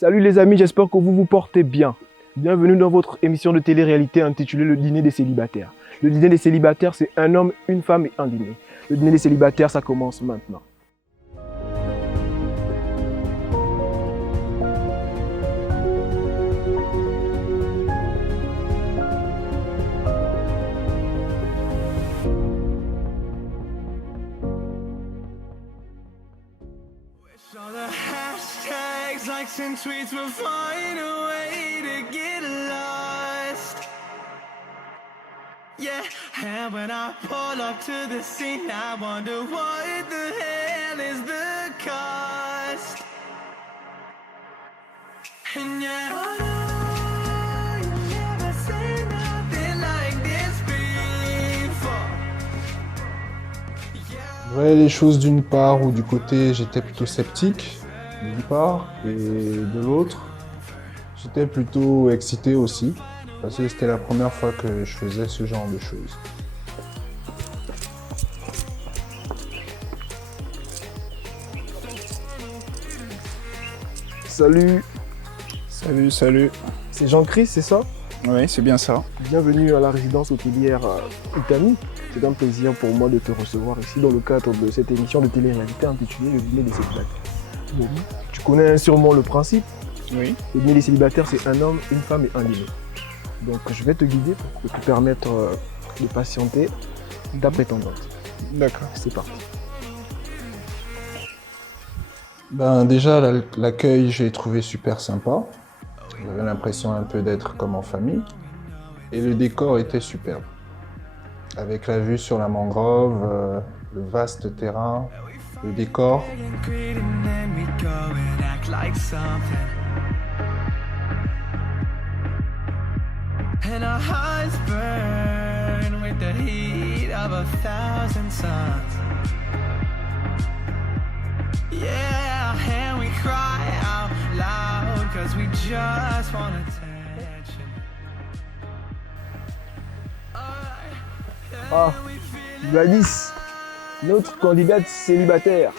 Salut les amis, j'espère que vous vous portez bien. Bienvenue dans votre émission de télé-réalité intitulée Le Dîner des célibataires. Le Dîner des célibataires, c'est un homme, une femme et un dîner. Le Dîner des célibataires, ça commence maintenant. All the hashtags, likes and tweets will find a way to get lost. Yeah, and when I pull up to the scene, I wonder what the hell is the cost. And yeah, oh no, you've never seen nothing like this before. Je voyais les choses d'une part où du côté j'étais plutôt sceptique, d'une part, et de l'autre, j'étais plutôt excité aussi, parce que c'était la première fois que je faisais ce genre de choses. Salut, Salut. c'est Jean-Christ, c'est ça? Oui, c'est bien ça. Bienvenue à la résidence hôtelière Itami. C'est un plaisir pour moi de te recevoir ici dans le cadre de cette émission de télé-réalité intitulée Le Dîner des célibataires. Tu connais sûrement le principe. Oui. Le Dîner des célibataires, c'est un homme, une femme et un dîner. Donc je vais te guider pour te permettre de patienter ta prétendante. D'accord. C'est parti. Ben déjà, l'accueil, j'ai trouvé super sympa. J'avais l'impression un peu d'être comme en famille. Et le décor était superbe. Avec la vue sur la mangrove, le vaste terrain, le décor. And greed, and then we go and act like something. And our hearts burn with the heat of 1,000 suns. Yeah, and we cry out loud cause we just want attention. Ah, Gladys, notre candidate célibataire.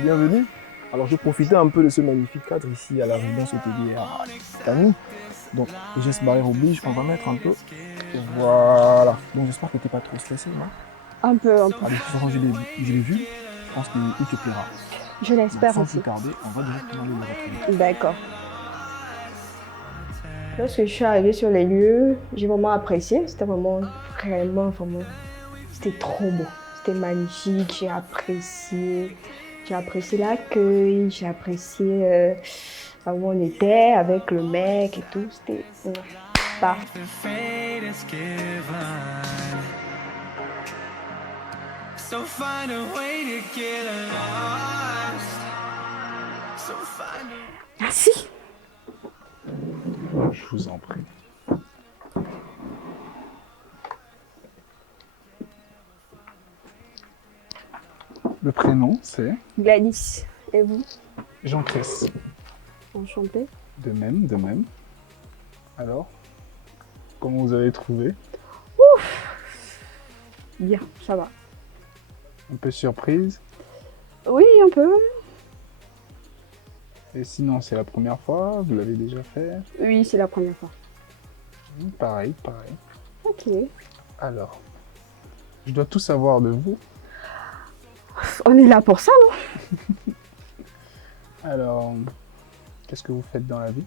Bienvenue. Alors je profitais un peu de ce magnifique cadre ici à la résidence hôtelière Itami. Donc, geste barrière oblige, on va mettre un peu. Voilà. Donc j'espère que tu n'es pas trop stressé, non? Un peu. Allez, de toute façon, je l'ai vu. Je pense qu'il te plaira. Je Donc, l'espère sans aussi. plus tarder, on va directement aller le retrouver. D'accord. Lorsque je suis arrivée sur les lieux, j'ai vraiment apprécié. C'était vraiment. C'était trop beau. C'était magnifique. J'ai apprécié. J'ai apprécié l'accueil. J'ai apprécié où on était avec le mec et tout. C'était parfait. The fate is given. So find a way to get lost. So find a Merci. Je vous en prie. Le prénom, c'est Gladys. Et vous? Jean-Christ. Enchantée. De même, de même. Alors, comment vous avez trouvé? Bien, ça va. Un peu surprise? Oui, un peu. Et sinon, c'est la première fois? Vous l'avez déjà fait? Oui, c'est la première fois. Pareil. Ok. Alors, je dois tout savoir de vous. On est là pour ça, non? Alors, qu'est-ce que vous faites dans la vie?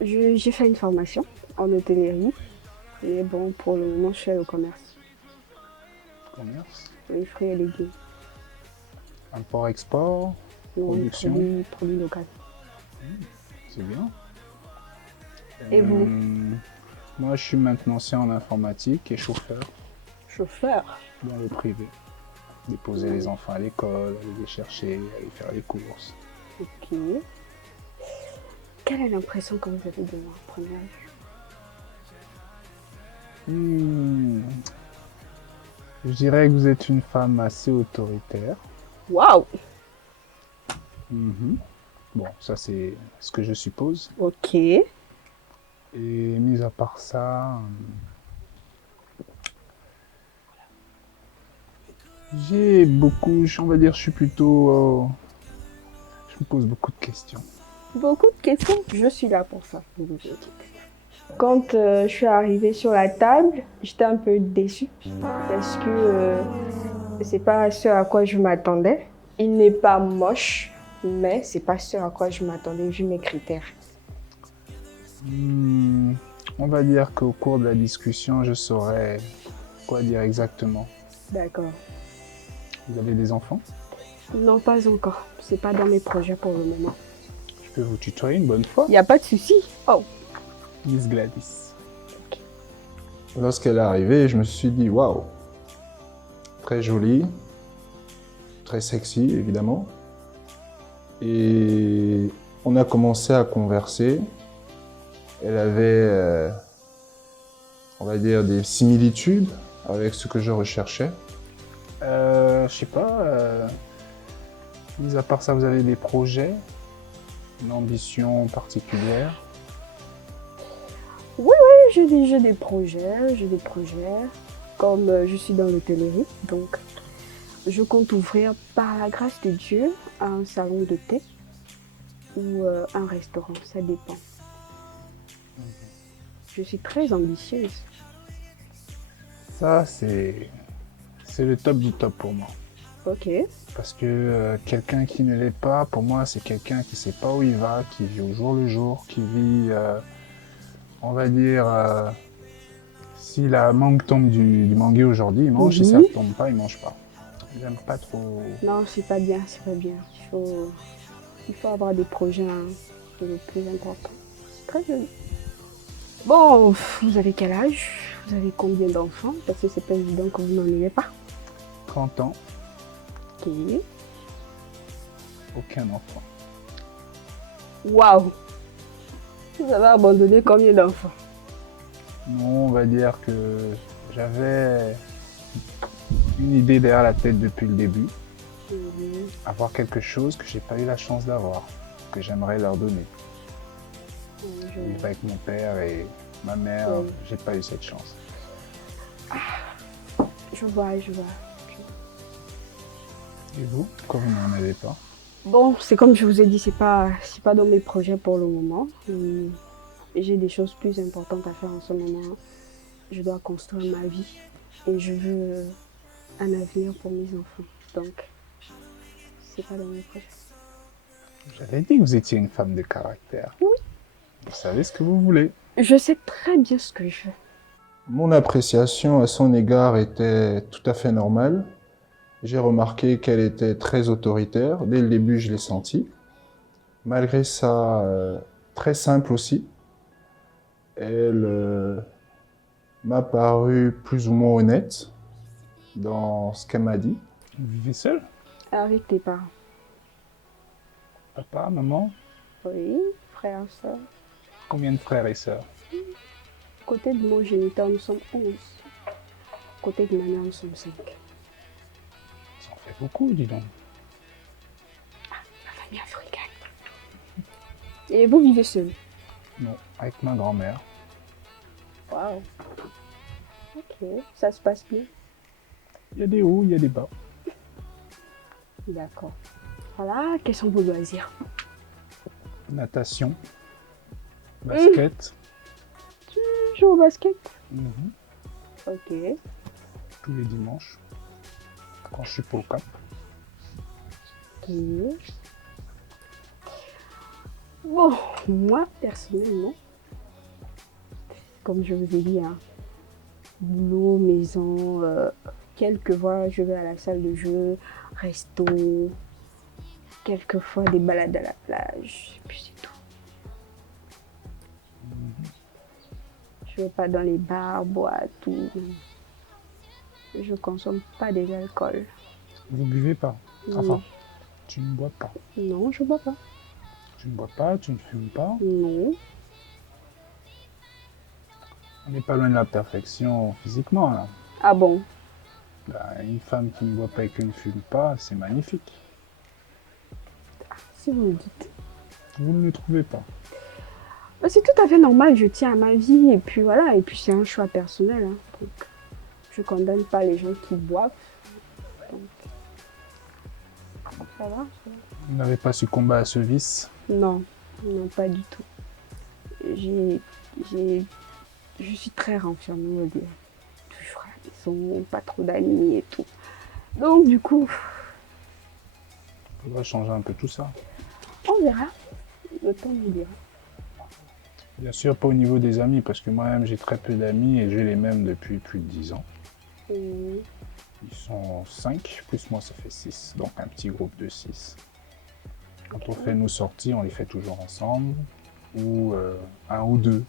J'ai fait une formation en hôtellerie. Et bon, pour le moment, je fais le commerce. Commerce? Les fruits et légumes. Import-export? Non, Production. produits locaux. C'est bien. Et vous? Moi, je suis maintenancier en informatique et chauffeur Chauffeur. dans le privé. Déposer les enfants à l'école, aller les chercher, aller faire les courses. Ok. Quelle est l'impression que vous avez de moi, première vue? Je dirais que vous êtes une femme assez autoritaire. Waouh! Bon, ça c'est ce que je suppose. Ok. Et mis à part ça, j'ai beaucoup, on va dire, je suis plutôt vous pose beaucoup de questions. Beaucoup de questions. Je suis là pour ça. Ne vous inquiétez pas. Quand je suis arrivée sur la table, j'étais un peu déçue parce que c'est pas ce à quoi je m'attendais. Il n'est pas moche, mais c'est pas ce à quoi je m'attendais vu mes critères. On va dire qu'au cours de la discussion, je saurai quoi dire exactement. D'accord. Vous avez des enfants? Non, pas encore. C'est pas dans mes projets pour le moment. Je peux vous tutoyer une bonne fois? Il n'y a pas de souci. Oh. Miss Gladys. Lorsqu'elle est arrivée, je me suis dit waouh, très jolie, très sexy évidemment. Et on a commencé à converser. Elle avait, on va dire, des similitudes avec ce que je recherchais. Je sais pas, mis à part ça, vous avez des projets, une ambition particulière? J'ai des projets. Comme je suis dans l'hôtellerie, donc je compte ouvrir par la grâce de Dieu un salon de thé ou un restaurant, ça dépend. Je suis très ambitieuse. Ça, c'est le top du top pour moi. Ok. Parce que quelqu'un qui ne l'est pas, pour moi, c'est quelqu'un qui ne sait pas où il va, qui vit au jour le jour, qui vit, on va dire, si la mangue tombe du manguier aujourd'hui, il mange, si ça ne tombe pas, il ne mange pas. J'aime pas trop... Non, c'est pas bien. Il faut avoir des projets, hein, c'est le plus important. Très joli. Bon, vous avez quel âge? Vous avez combien d'enfants? Parce que c'est pas évident que vous n'en ayez pas. 30 ans, Ok. aucun enfant. Waouh! Vous avez abandonné combien d'enfants? Non, on va dire que j'avais une idée derrière la tête depuis le début. Avoir quelque chose que j'ai pas eu la chance d'avoir, que j'aimerais leur donner. Vivre avec mon père et ma mère, j'ai pas eu cette chance. Je vois. Et vous, pourquoi vous n'en avez pas? Bon, c'est comme je vous ai dit, c'est pas dans mes projets pour le moment. J'ai des choses plus importantes à faire en ce moment. Je dois construire ma vie et je veux un avenir pour mes enfants. Donc, c'est pas dans mes projets. J'avais dit que vous étiez une femme de caractère. Oui. Vous savez ce que vous voulez. Je sais très bien ce que je veux. Mon appréciation à son égard était tout à fait normale. J'ai remarqué qu'elle était très autoritaire. Dès le début, je l'ai senti. Malgré ça, très simple aussi. Elle m'a paru plus ou moins honnête dans ce qu'elle m'a dit. Vous vivez seul? Avec tes parents. Papa, maman? Oui, frère, soeur. Combien de frères et sœurs? Côté de mon géniteur, nous sommes 11. Côté de ma mère, nous sommes 5. Ça en fait beaucoup, dis donc. La famille africaine. Et vous vivez seul? Non, avec ma grand-mère. Waouh. Ok, ça se passe bien. Il y a des hauts, il y a des bas. D'accord. Voilà, quels sont vos loisirs? Natation, basket, Tu joues au basket? Ok. tous les dimanches, quand je suis pas au camp. Ok. Bon, moi, personnellement, comme je vous ai dit, hein, boulot, maison, quelques fois je vais à la salle de jeu, resto, quelquefois des balades à la plage, et puis c'est tout. Je vais pas dans les bars, boire tout. Je consomme pas des alcools. Vous buvez pas? Enfin, Non. tu ne bois pas. Non, je bois pas. Tu ne bois pas, tu ne fumes pas. Non. On n'est pas loin de la perfection physiquement, là. Ah bon? Bah, une femme qui ne boit pas et qui ne fume pas, c'est magnifique. Si vous le dites. Vous ne le trouvez pas? Bah, c'est tout à fait normal, je tiens à ma vie et puis voilà, et puis c'est un choix personnel. Hein. Donc, je condamne pas les gens qui boivent. Donc, ça va. Vous n'avez pas succombé à ce vice? Non, non, pas du tout. J'ai, je suis très renfermée, on va dire. Toujours à la maison, pas trop d'amis et tout. Donc, du coup, On va changer un peu tout ça. on verra. Le temps nous dira. Bien sûr, pas au niveau des amis, parce que moi-même, j'ai très peu d'amis et j'ai les mêmes depuis plus de 10 ans. Hum, Ils sont 5, plus moi, ça fait 6. Donc, un petit groupe de 6. Quand on fait nos sorties, on les fait toujours ensemble, ou un ou deux,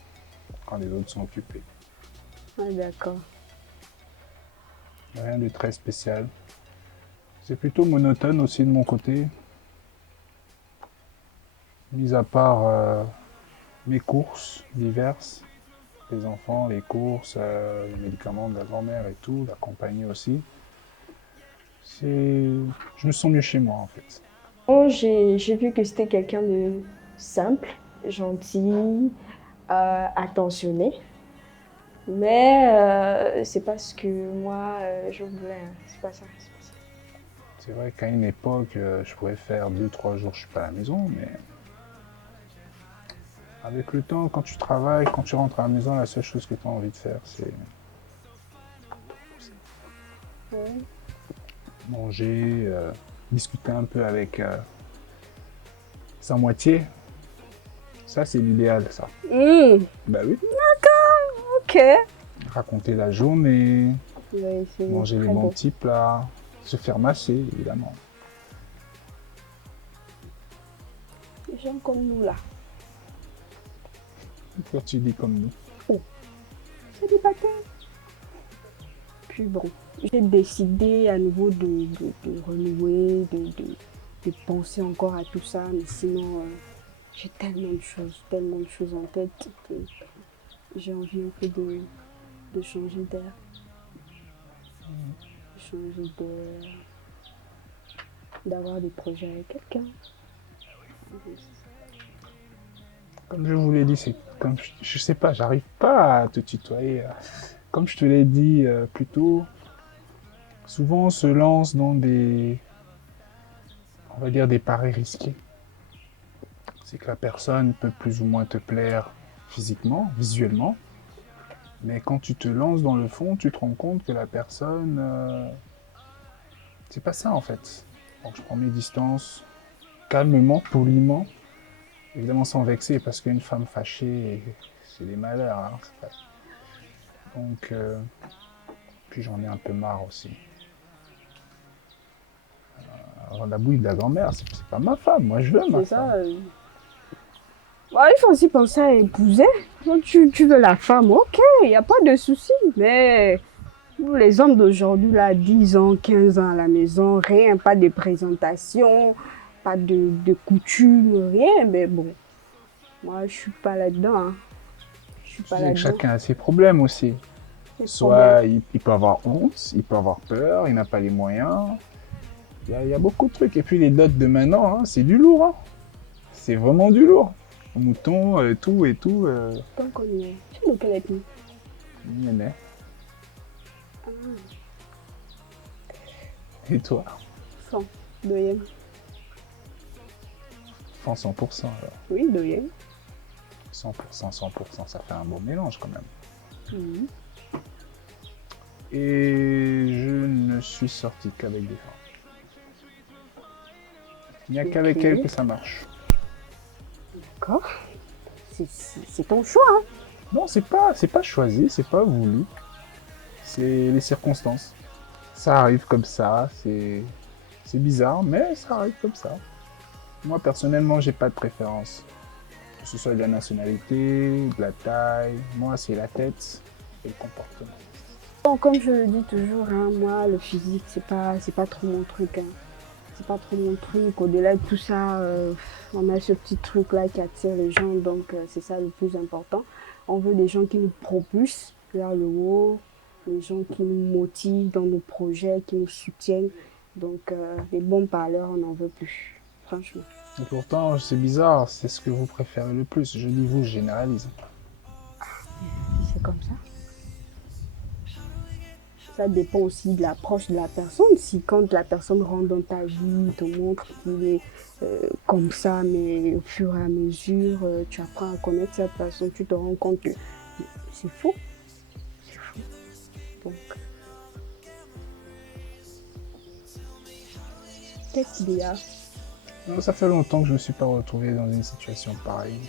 quand les autres sont occupés. ah, d'accord. Rien de très spécial. C'est plutôt monotone aussi de mon côté. Mis à part mes courses diverses, les enfants, les courses, les médicaments de la grand-mère et tout, la compagnie aussi. Je me sens mieux chez moi en fait. Oh, j'ai vu que c'était quelqu'un de simple, gentil, attentionné. Mais c'est pas ce que moi je voulais. Hein. C'est pas ça. C'est pas ça. C'est vrai qu'à une époque, je pouvais faire 2-3 jours, je suis pas à la maison, mais avec le temps, quand tu travailles, quand tu rentres à la maison, la seule chose que tu as envie de faire, c'est Ouais. manger, discuter un peu avec sa moitié. Ça, c'est l'idéal, ça. Bah oui. Ok. Raconter la journée, Ouais, c'est manger les très bons beau. petits plats, se faire masser, évidemment. Des gens comme nous là. Pourquoi tu dis comme nous? Célibataire. Puis bon, j'ai décidé à nouveau de renouer, de penser encore à tout ça, mais sinon, j'ai tellement de choses en tête que j'ai envie un peu de changer d'air. Changer d'air, d'avoir des projets avec quelqu'un. Comme je vous l'ai dit, c'est comme je sais pas, j'arrive pas à te tutoyer. Comme je te l'ai dit plus tôt, souvent on se lance dans on va dire des paris risqués. C'est que la personne peut plus ou moins te plaire physiquement, visuellement, mais quand tu te lances dans le fond, tu te rends compte que la personne, c'est pas ça en fait. Donc je prends mes distances calmement, poliment, évidemment sans vexer, parce qu'une femme fâchée, c'est des malheurs. Hein, c'est pas... Donc, puis j'en ai un peu marre aussi. Alors, la bouille de la grand-mère, c'est pas ma femme, moi je veux ma C'est femme. ça. Bah, il faut aussi penser à épouser. Quand tu veux la femme, ok, il n'y a pas de souci. Mais nous, les hommes d'aujourd'hui, là, 10 ans, 15 ans à la maison, rien, pas de présentation, pas de coutume, rien. Mais bon, moi, je suis pas là-dedans. Hein. Je suis Tu pas sais que là-dedans. chacun a ses problèmes aussi. C'est Soit il peut avoir honte, il peut avoir peur, il n'a pas les moyens. Il y a beaucoup de trucs. Et puis les dots de maintenant, hein, c'est du lourd. Hein. C'est vraiment du lourd. Mouton, tout et tout. Tant qu'on y est. Tu es de quelle ethnie? Néné. Et toi? Fan. Doyen. Fan 100% alors. Oui, Doyen. 100%, 100%, ça fait un bon mélange quand même. Mhm. Et je ne suis sorti qu'avec des femmes. Il n'y a qu'avec Ok. elles que ça marche. D'accord. C'est ton choix. Hein. Non, c'est pas choisi, c'est pas voulu. C'est les circonstances. Ça arrive comme ça, c'est bizarre, mais ça arrive comme ça. Moi, personnellement, j'ai pas de préférence. Que ce soit de la nationalité, de la taille, moi, c'est la tête et le comportement. Bon, comme je le dis toujours, hein, moi, le physique, c'est pas trop mon truc. Hein. C'est pas trop mon truc. Au-delà de tout ça, on a ce petit truc-là qui attire les gens, donc c'est ça le plus important. On veut des gens qui nous propulsent vers le haut, des gens qui nous motivent dans nos projets, qui nous soutiennent. Donc, les bons parleurs, on n'en veut plus, franchement. Et pourtant, c'est bizarre, c'est ce que vous préférez le plus. Je dis vous, je généralise. C'est comme ça. Ça dépend aussi de l'approche de la personne. Si quand la personne rentre dans ta vie, te montre qu'il est comme ça, mais au fur et à mesure, tu apprends à connaître cette personne, tu te rends compte que c'est faux. C'est faux. Donc, qu'est-ce qu'il y a? Non, ça fait longtemps que je ne me suis pas retrouvé dans une situation pareille.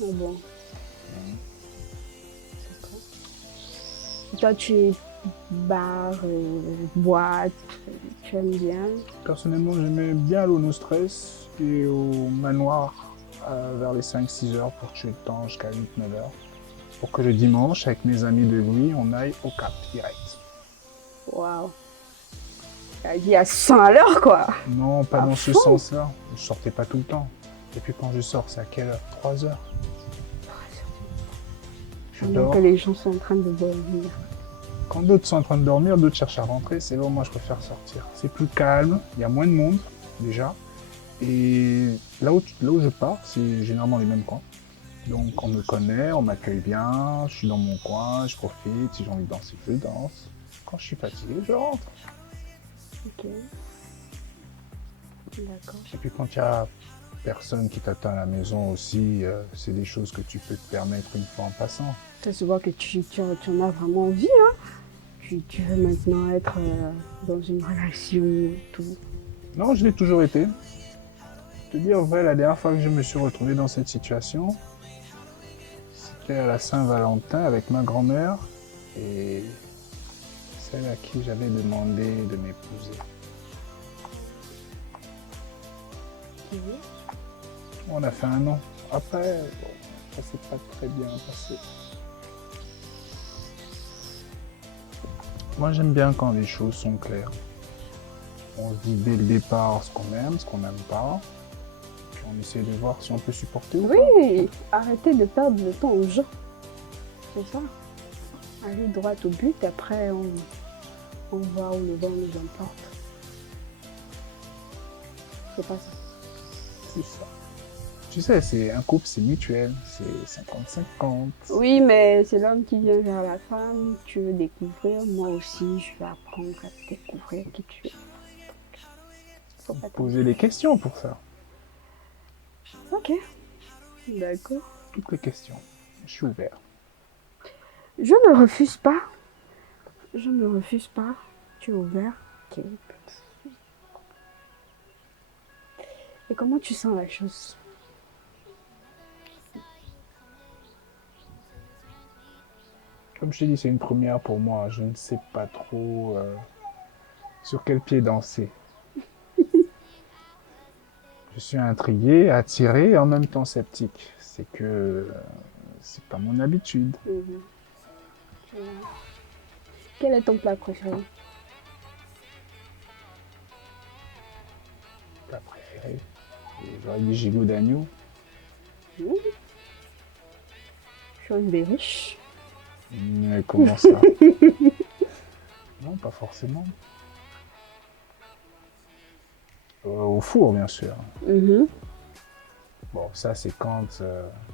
Ah bon. Toi, tu es bar, boîte, tu aimes bien? Personnellement, j'aimais bien aller au No Stress et au manoir vers les 5-6 heures pour tuer le temps jusqu'à 8-9 heures. Pour que le dimanche, avec mes amis de Louis, on aille au Cap direct. Waouh. La vie à 100 à l'heure, quoi. Non, pas À dans ce fond. sens-là. Je sortais pas tout le temps. Et puis quand je sors, c'est à quelle heure? 3 heures. Je Pendant dors. que les gens sont en train de dormir. Quand d'autres sont en train de dormir, d'autres cherchent à rentrer, c'est là où moi je préfère sortir. C'est plus calme, il y a moins de monde déjà. Et là où je pars, c'est généralement les mêmes coins. Donc on me connaît, on m'accueille bien, je suis dans mon coin, je profite, si j'ai envie de danser, je danse. Quand je suis fatigué, je rentre. Ok. D'accord. Et puis quand il y a personne qui t'attend à la maison aussi, c'est des choses que tu peux te permettre une fois en passant. Ça se voit que tu en as vraiment envie, hein. Tu veux maintenant être dans une relation et tout. Non, je l'ai toujours été. Te dire vrai, la dernière fois que je me suis retrouvé dans cette situation, c'était à la Saint-Valentin avec ma grand-mère et celle à qui j'avais demandé de m'épouser. On a fait un an. Après, bon, ça s'est pas très bien passé. Moi, j'aime bien quand les choses sont claires. On se dit dès le départ ce qu'on aime, ce qu'on n'aime pas. Puis on essaie de voir si on peut supporter ou pas. Oui, arrêtez de perdre le temps aux gens. C'est ça. Allez droit au but, après on va où le vent nous emporte. C'est pas ça. C'est ça. Tu sais, c'est un couple, c'est mutuel, c'est 50-50. Oui, mais c'est l'homme qui vient vers la femme, tu veux découvrir, moi aussi je vais apprendre à découvrir qui tu es. Faut pas Poser des questions pour ça. Ok, d'accord. Toutes les questions. Je suis ouvert. Je ne refuse pas. Je ne refuse pas. Tu es ouvert. Ok. Et comment tu sens la chose? Comme je t'ai dit, c'est une première pour moi. Je ne sais pas trop sur quel pied danser. Je suis intrigué, attiré et en même temps sceptique. C'est que c'est pas mon habitude. Mhm. Quel est ton plat préféré? Plat préféré. J'aurais dit gigot d'agneau. Chose des riches. Mais comment ça? Non, pas forcément. Au four, bien sûr. Mhm. Bon, ça, c'est quand...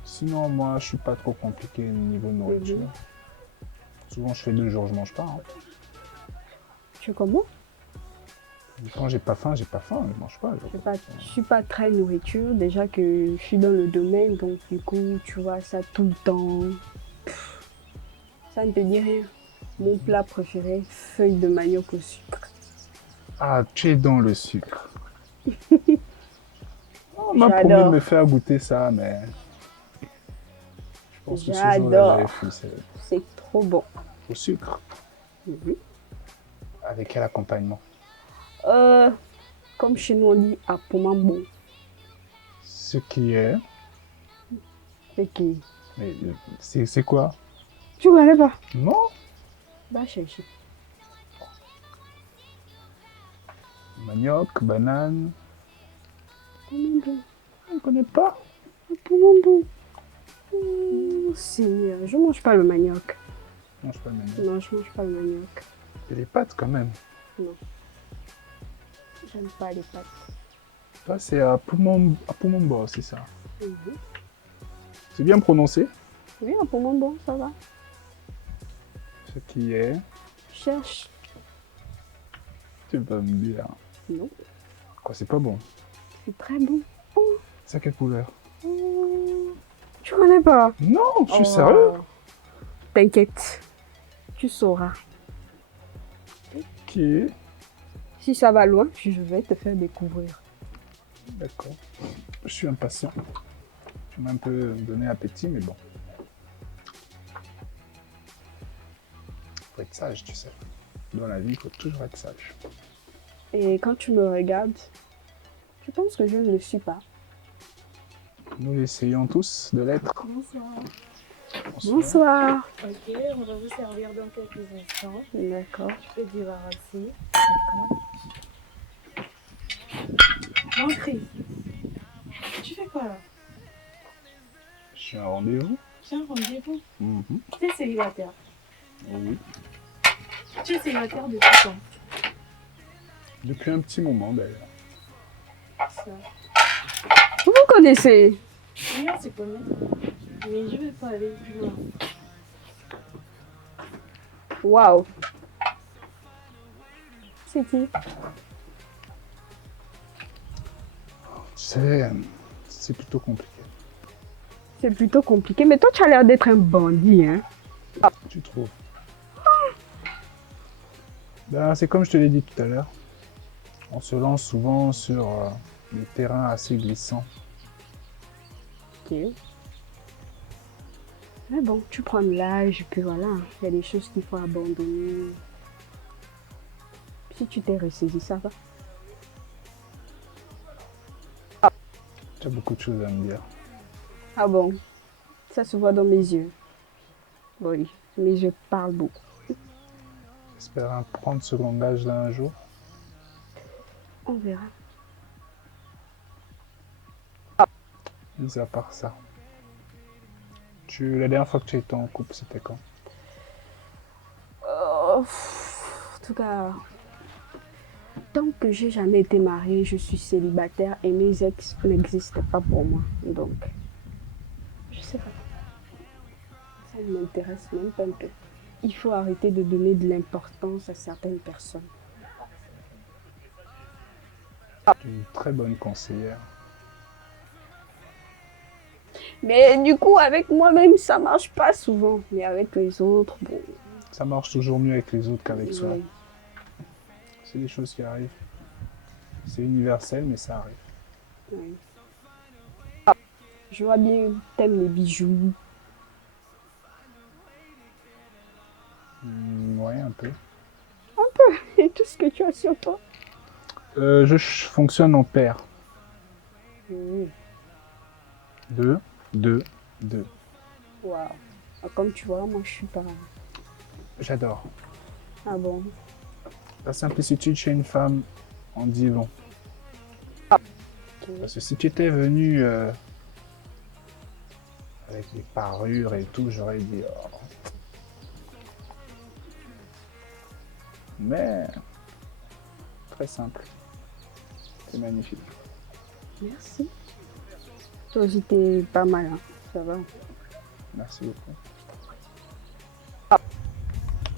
Sinon, moi, je suis pas trop compliqué au niveau de nourriture. Souvent, je fais 2 jours, je mange pas. Hein. Tu es comment? Quand j'ai pas faim, je mange pas. Je suis pas très nourriture. Déjà que je suis dans le domaine, donc du coup, tu vois ça tout le temps. Pff, ça ne te dit rien. Mon plat préféré, feuilles de manioc au sucre. Ah, tu es dans le sucre. On m'a promis de J'adore. me faire goûter ça, mais... Je pense que ce jour-là, J'adore. j'avais fui. C'est trop bon. Au sucre. Mhm. Avec quel accompagnement? Comme chez nous on dit à pomambo. Ce qui est... C'est qui? Mais c'est quoi? Tu connais pas? Non? Va chercher. Manioc, banane... Pomambo. On ne connaît pas. Pomambo. Seigneur, je mange pas le manioc. Non, je pas le manioc. Non, je mange pas le manioc. Et les pâtes, quand même. Non. J'aime pas les pâtes. Ça, c'est à Pumombo, c'est ça. Mhm. C'est bien prononcé. Oui, un pomambo, ça va. Ce qui est... Cherche. Tu vas me dire. Non, Quoi, c'est pas bon? c'est très bon. C'est quelle couleur? Tu connais pas? Non, je suis Oh. sérieux. T'inquiète, tu sauras. Ok, Si ça va loin, je vais te faire découvrir. d'accord. Je suis impatient. Tu m'as un peu donné appétit, mais bon. Faut être sage, tu sais. Dans la vie, il faut toujours être sage. Et quand tu me regardes, tu penses que je ne le suis pas? Nous essayons tous de l'être. Bonsoir. Bonsoir. Bonsoir. Ok, on va vous servir dans quelques instants. D'accord. Je peux dire aussi. D'accord. Jean-Chris, tu fais quoi là? Je suis un rendez-vous. J'ai un rendez-vous. Mhm. Tu es célibataire. Oui. Tu es célibataire depuis quand? Depuis un petit moment d'ailleurs. Ça. Vous vous connaissez? Oui, on se connaît. Mais je vais pas aller plus loin. Waouh. C'est qui? C'est plutôt compliqué. C'est plutôt compliqué, mais toi tu as l'air d'être un bandit, hein? Tu trouves? Ben, c'est comme je te l'ai dit tout à l'heure. On se lance souvent sur des terrains assez glissants. Ok. Mais bon, tu prends de l'âge, et puis voilà, il y a des choses qu'il faut abandonner. Si tu t'es ressaisi, ça va. Tu as beaucoup de choses à me dire. Ah bon? Ça se voit dans mes yeux. Oui, mes yeux parlent beaucoup. J'espère apprendre ce langage-là un jour. On verra. Mis à part ça. La dernière fois que tu étais en couple, c'était quand? En tout cas, tant que j'ai jamais été mariée, je suis célibataire et mes ex n'existent pas pour moi. Donc, je sais pas. Ça ne m'intéresse même pas un peu. Il faut arrêter de donner de l'importance à certaines personnes. Tu es une très bonne conseillère. Mais du coup, avec moi-même, ça marche pas souvent. Mais avec les autres, bon. Ça marche toujours mieux avec les autres qu'avec soi. Ouais. C'est des choses qui arrivent. C'est universel, mais ça arrive. Ouais. Je vois bien, t'aimes les bijoux. Ouais, un peu. Et tout ce que tu as sur toi. Je fonctionne en paire. Mmh. 2, 2, 2. Waouh. Ah, comme tu vois, moi je suis pas. J'adore. Ah bon? La simplicité chez une femme en dit long. Ok. Parce que si tu étais venu avec des parures et tout, j'aurais dit... oh. Mais... très simple. C'est magnifique. Merci. Toi aussi, t'es pas mal, hein. Ça va. Merci beaucoup.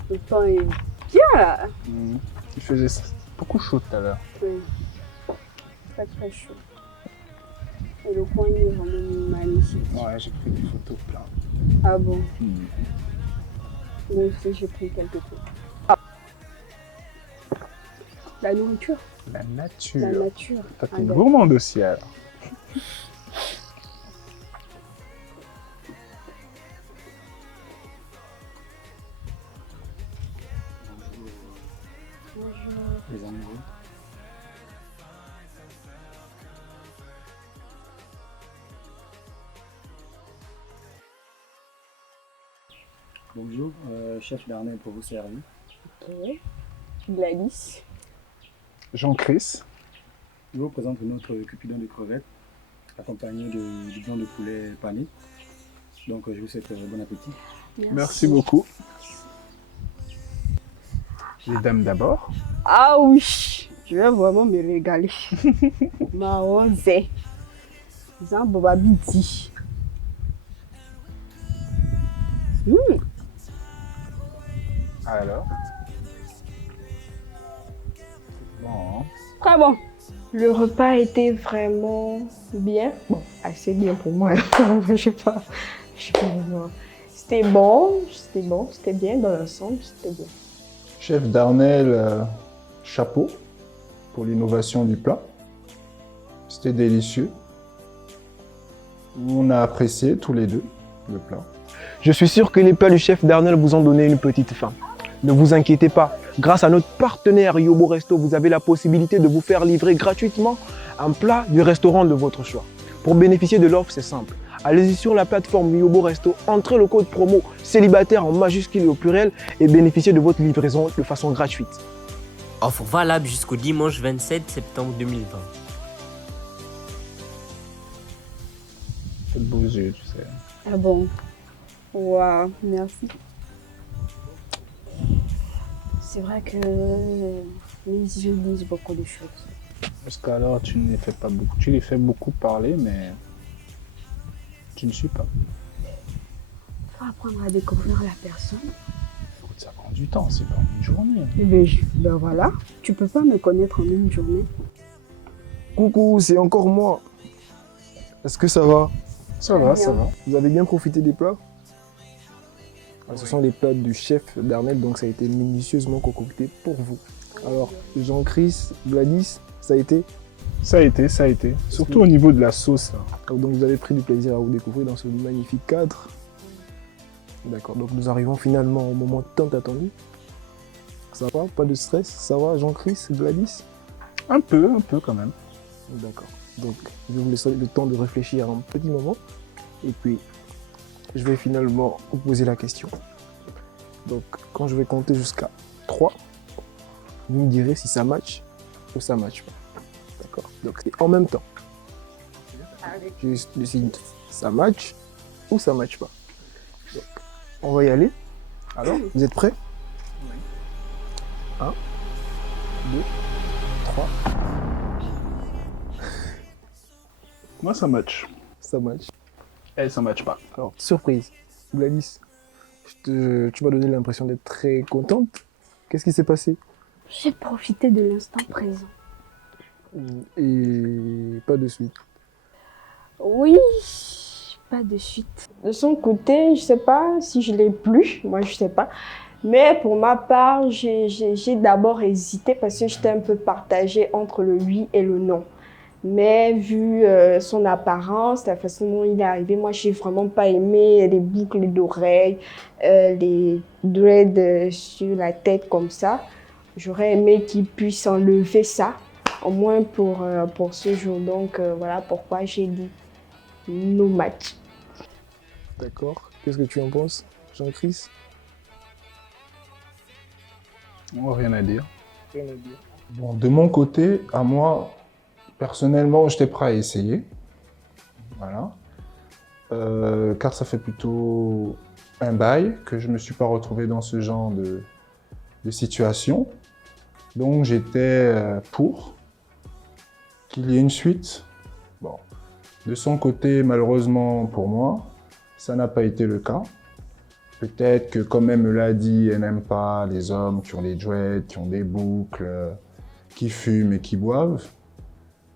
Le temps est bien là. Il faisait beaucoup chaud tout à l'heure. Oui. Très très chaud. Et le coin il est vraiment magnifique. Ouais, j'ai pris des photos plein. Ah bon? Moi aussi, j'ai pris quelques photos. La nourriture. La La nature. nature. Toi, t'es Ah, une d'accord. gourmande aussi, alors. Les amoureux. Bonjour, chef Darnay pour vous servir. Ok. Gladys. Jean-Chris. Je vous présente notre cupidon de crevettes accompagné du blanc de poulet pané. Donc je vous souhaite bon appétit. Merci beaucoup. Les dames d'abord. Ah oui, je vais vraiment me régaler. Marozé. Zambobabiti. Alors, Très bon. Le repas était vraiment bien. Bon, assez bien pour moi. Je sais pas. Non. C'était bon, c'était bien dans l'ensemble, c'était bien. Chef Darnel, chapeau pour l'innovation du plat. C'était délicieux. On a apprécié tous les deux le plat. Je suis sûr que les plats du chef Darnel vous ont donné une petite faim. Ne vous inquiétez pas, grâce à notre partenaire Yobo Resto, vous avez la possibilité de vous faire livrer gratuitement un plat du restaurant de votre choix. Pour bénéficier de l'offre, c'est simple. Allez-y sur la plateforme Yobo Resto, entrez le code promo célibataire en majuscule et au pluriel et bénéficiez de votre livraison de façon gratuite. Offre valable jusqu'au dimanche 27 septembre 2020. C'est de beaux yeux, tu sais. Ah bon. Waouh, merci. C'est vrai que mes yeux disent beaucoup de choses. Parce qu'alors, tu ne les fais pas beaucoup. Tu les fais beaucoup parler, mais tu ne suis pas. Il faut apprendre à découvrir la personne. Écoute, ça prend du temps, c'est pas une journée. Ben voilà, tu peux pas me connaître en une journée. Coucou, c'est encore moi. Est-ce que ça va? Ça va, ça va. Vous avez bien profité des plats? Ce sont les plats du chef Darnel, donc ça a été minutieusement concocté pour vous. Alors, Jean-Chris, Gladys, ça a été? Ça a été. Surtout au niveau de la sauce, là. Donc vous avez pris du plaisir à vous découvrir dans ce magnifique cadre. D'accord, donc nous arrivons finalement au moment tant attendu. Ça va? Pas de stress? Ça va, Jean-Chris, Gladys? Un peu quand même. D'accord. Donc je vais vous laisser le temps de réfléchir un petit moment. Et puis, je vais finalement vous poser la question. Donc, quand je vais compter jusqu'à 3, vous me direz si ça match ou ça match pas. D'accord? Donc, c'est en même temps. Je décide ça match ou ça match pas. Donc, on va y aller. Alors, vous êtes prêts? 1, 2, 3. Moi, ça match. Ça match. Elle, ça match pas. Alors, surprise. Gladys, tu m'as donné l'impression d'être très contente. Qu'est-ce qui s'est passé? J'ai profité de l'instant présent. Et pas de suite. Oui, pas de suite. De son côté, je sais pas si je l'ai plu, moi je sais pas. Mais pour ma part, j'ai d'abord hésité parce que j'étais un peu partagée entre le oui et le non. Mais vu son apparence, la façon dont il est arrivé, moi j'ai vraiment pas aimé les boucles d'oreilles, les dreads sur la tête comme ça. J'aurais aimé qu'il puisse enlever ça, au moins pour ce jour. Donc voilà pourquoi j'ai dit no match. D'accord. Qu'est-ce que tu en penses, Jean-Chris? Rien à dire. Rien à dire. Bon, de mon côté, à moi, personnellement, j'étais prêt à essayer. Voilà. Car ça fait plutôt un bail que je ne me suis pas retrouvé dans ce genre de situation. Donc j'étais pour qu'il y ait une suite. Bon, de son côté, malheureusement pour moi, ça n'a pas été le cas. Peut-être que, comme elle me l'a dit, elle n'aime pas les hommes qui ont des dreads, qui ont des boucles, qui fument et qui boivent.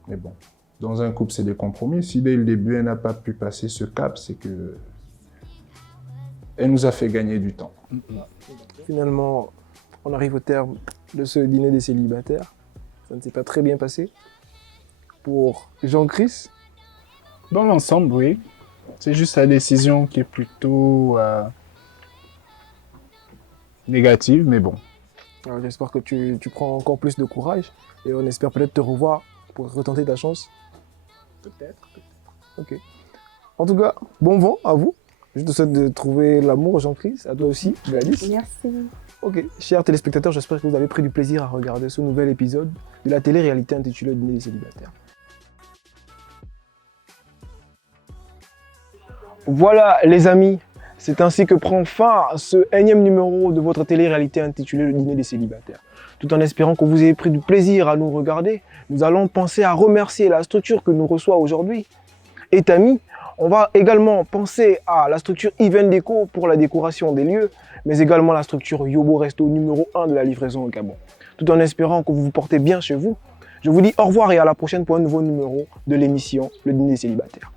Mais bon, dans un couple, c'est des compromis. Si dès le début, elle n'a pas pu passer ce cap, c'est que elle nous a fait gagner du temps. Finalement, on arrive au terme de ce dîner des célibataires. Ça ne s'est pas très bien passé. Pour Jean-Chris, Dans l'ensemble, oui. C'est juste la décision qui est plutôt négative, mais bon. alors, j'espère que tu prends encore plus de courage et on espère peut-être te revoir pour retenter ta chance. Peut-être. Ok. En tout cas, bon vent à vous. Je te souhaite de trouver l'amour, Jean-Chris, à toi aussi, Gladys. Merci. Ok, chers téléspectateurs, j'espère que vous avez pris du plaisir à regarder ce nouvel épisode de la télé-réalité intitulée Dîner des célibataires. Voilà les amis, c'est ainsi que prend fin ce énième numéro de votre télé-réalité intitulée Le Dîner des célibataires. Tout en espérant que vous ayez pris du plaisir à nous regarder, nous allons penser à remercier la structure que nous reçoit aujourd'hui. Et Tammy, on va également penser à la structure Even Déco pour la décoration des lieux, mais également la structure Yobo Resto numéro 1 de la livraison au Gabon. Tout en espérant que vous vous portez bien chez vous, Je vous dis au revoir et à la prochaine pour un nouveau numéro de l'émission Le Dîner des Célibataires.